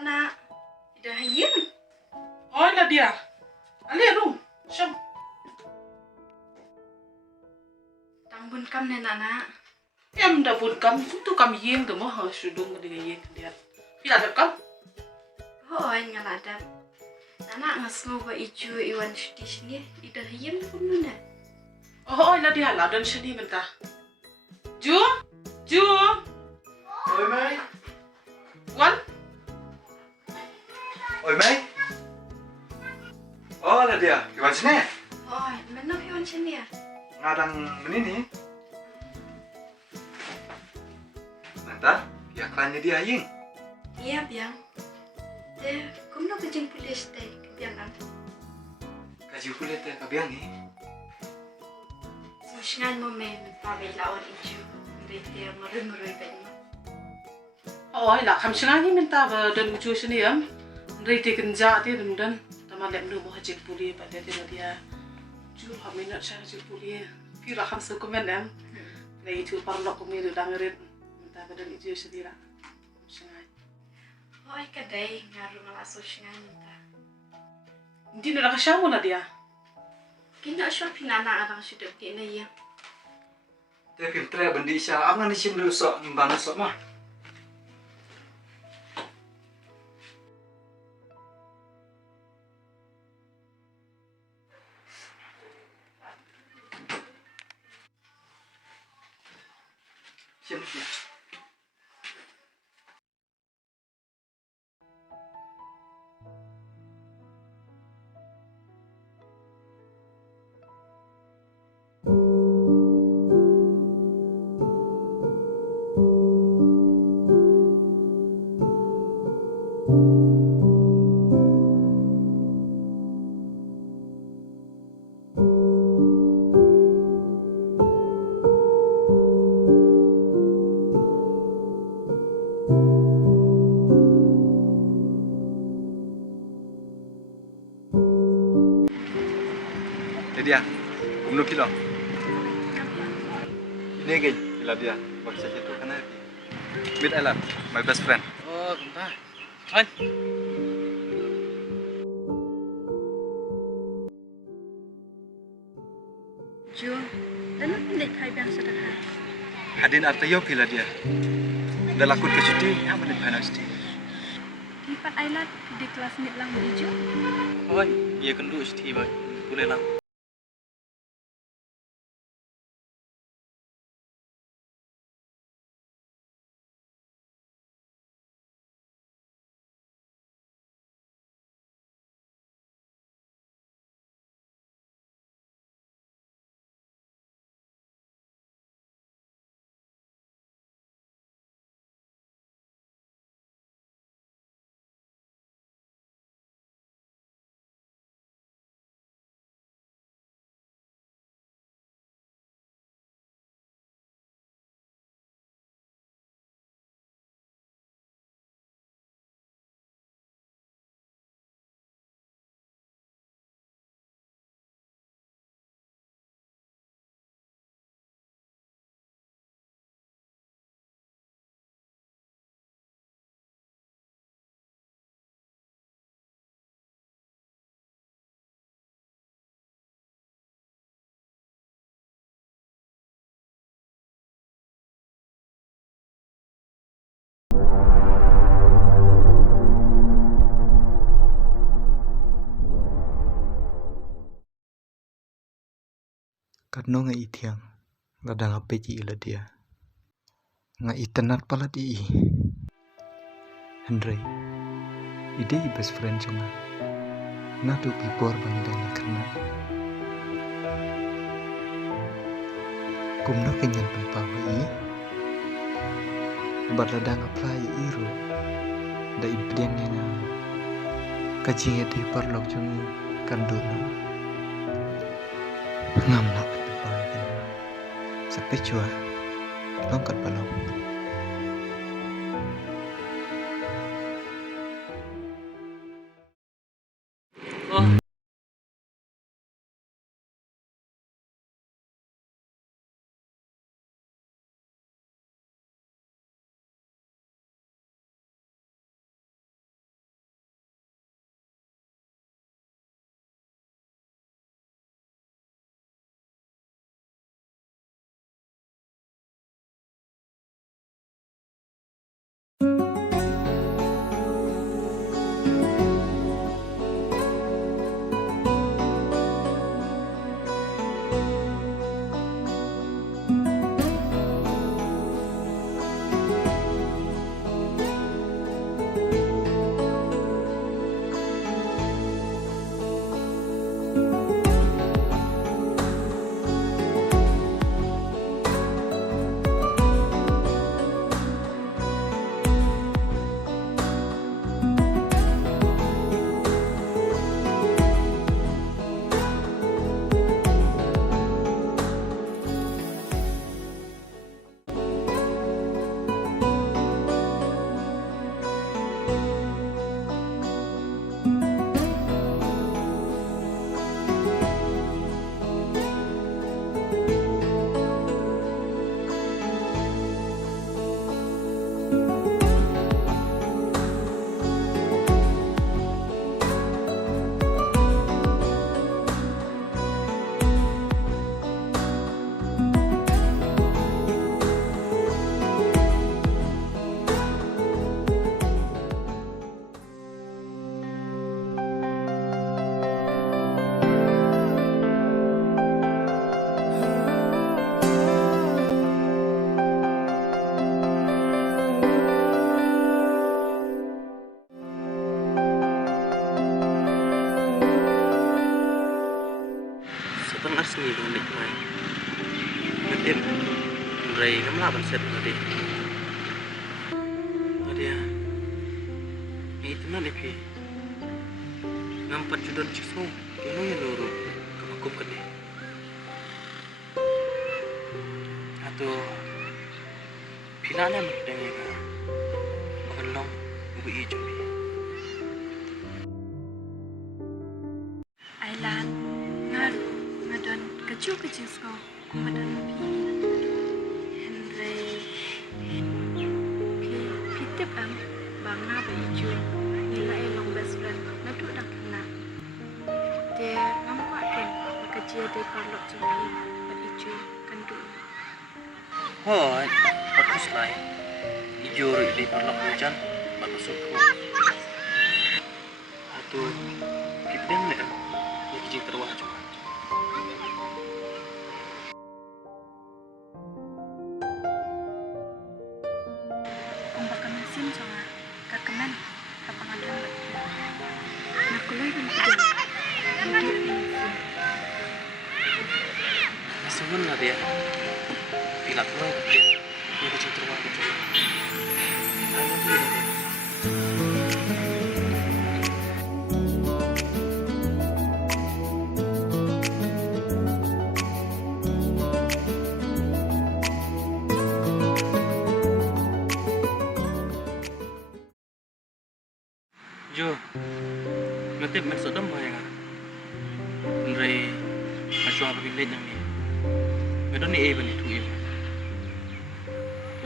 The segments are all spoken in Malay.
Anak, dah hayang. Oh, lah dia. Ali rum. Syam. Tangbun kam nen anak. Em dah pun kam tu kam yeng tu mah sudung dengan yeng dia. Bila ada kam? Hoy ngaladap. Anak ngasngo ba ijo iwan shudi sini ida hayang pun mana. Oh, lah dia lah dan sini mentah. Ju? Ju? Oi Mai. Wan? Oi Mai. Oh lah dia, iwan sini. Hoy, mana iwan sini ya? Ngadang menini. Nanta, ya klanya dia ying. Iya biang. Deh, kumno kejeng pulis teh kebiangan. Kaji kulit teh kabiang ni. Musngan momen pawe lawan ijo. Bete meremurui ben. Oh, lah kam sengaja minta dan ucu sini ya. Riti kenja dia dan teman lem lu mau hajil puli pada dia. Ju haminat saya hajil puli. Kira kam sukumen ya. Lagi tu parlok kami tu dangerin minta badan ijo sendiri. Sengaja. Hoy kadai ngaru ngalaso sngan minta. Hindi na nakasya mo na dia. Kina syo pinana arang sudah kina ya. Teh filtre bendi sya, apa ni sim rusok mbang rusok mah. Sim. Dia, umno kilo. Ini gay, kila dia. Baksa situ kana. Meet Alan, my best friend. Oh, bentar. An. Jo, dan pendek hai biang sedekah. Hadin artayo kila dia. Dah lakut ke cuti, ya mana panas cuti. Tempat Ailat di kelas ni lang ijo. Oi, iya kan dulu sih, boy. Boleh lang. Kadno nga itiang, ngada nga peji ila dia. Nga itenat pala di. Henry, ide i best friend cunga. Nga tu bibor bandang karena. Kumno kenyan pempawa i. Baladang apply iru. Da impedian nga kajinga di parlok cunga kanduna. Ngam nak pempawa kan. Sampai cua. Longkat balong. Oh, lah ban set tadi. Tadi ya. Itu na lepi. Nampat judan cikso. Ino ya loro. Kamakup kene. Atau pilanya mendeng ya. Makan long ubi hijau ni. Ailan ngaru ngadon kecil sko kumadan pi Henry pitip am bang na ba ijo nilai long best friend na tu dak kena dia ngamwa ken kerja de parlok jumpi ba ijo kandu Hoi, bagus lah. Hijau di parlok hujan, bagus aku. Atau kita ni kan, yang kijing terwah cuma. kung baka masim songa kakaman kapangadan nakulay kan kita hindi pinsin Sebenarnya lah dia, pilak terwah dia, yang kijing terwah cuma. Ada tu dia. Jo, ngatip masuk dam bayang ah. Ndrai aswa ka bilet yang ni. Medon ni bani tu im.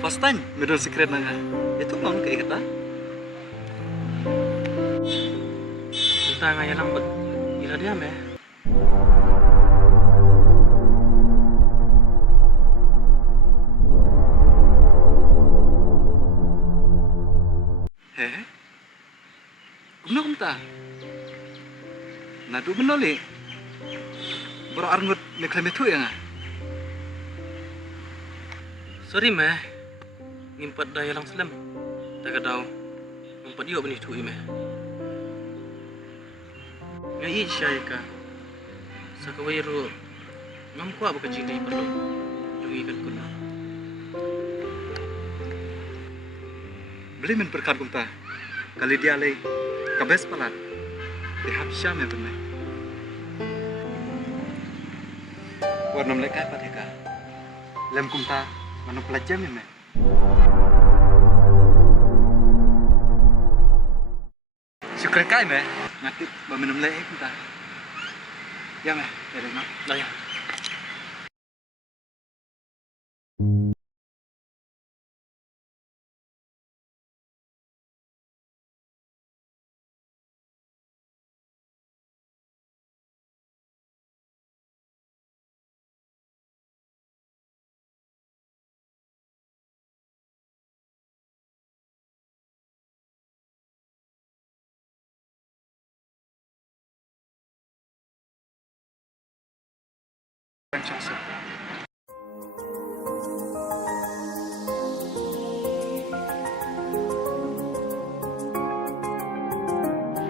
First time medon secret na nga. Itu mau kay kata. Kita ngaya lambat. Ila dia meh. He? Kumna kumta. Nadu menoli. Bro arngut meklametu ya nga. Sorry meh. Ngimpat daya lang selam. Tak daw. Ngimpat yo bani tu im meh. Ngai syai ka. Sakawai ro. Ngam kwa ba kajing dai perlu. Dungi kan kuna. Beli men perkar kumta. Kali dia lay kabes palat. Dihap syam ya benar. Warna mereka apa teka? Lem kumta mana pelajam ya meh? Syukur kai meh. Ngatik minum lek kumta. Ya meh, dari mana? Dah ya.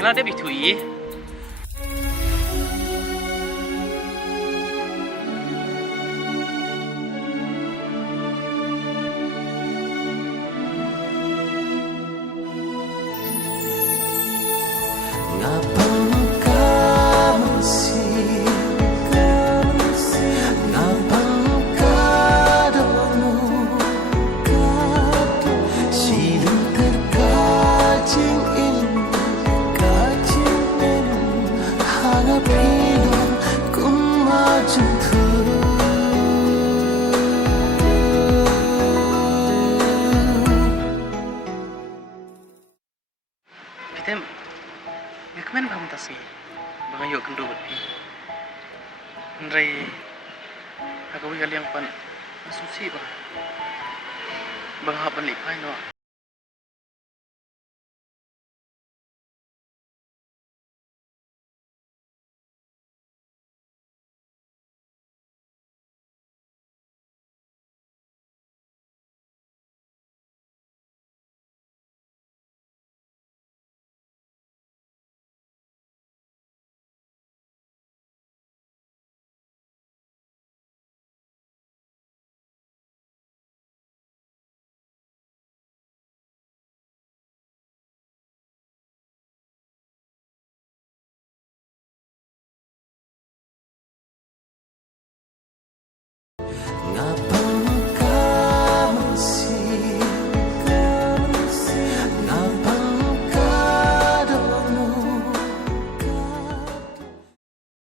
Ila dia bitui. Kita ngakmen paham tasi. Bang yo kendo bet pi. Ndrai agawi kali yang pan asusi bang. Bang hapan lipai no. ngapa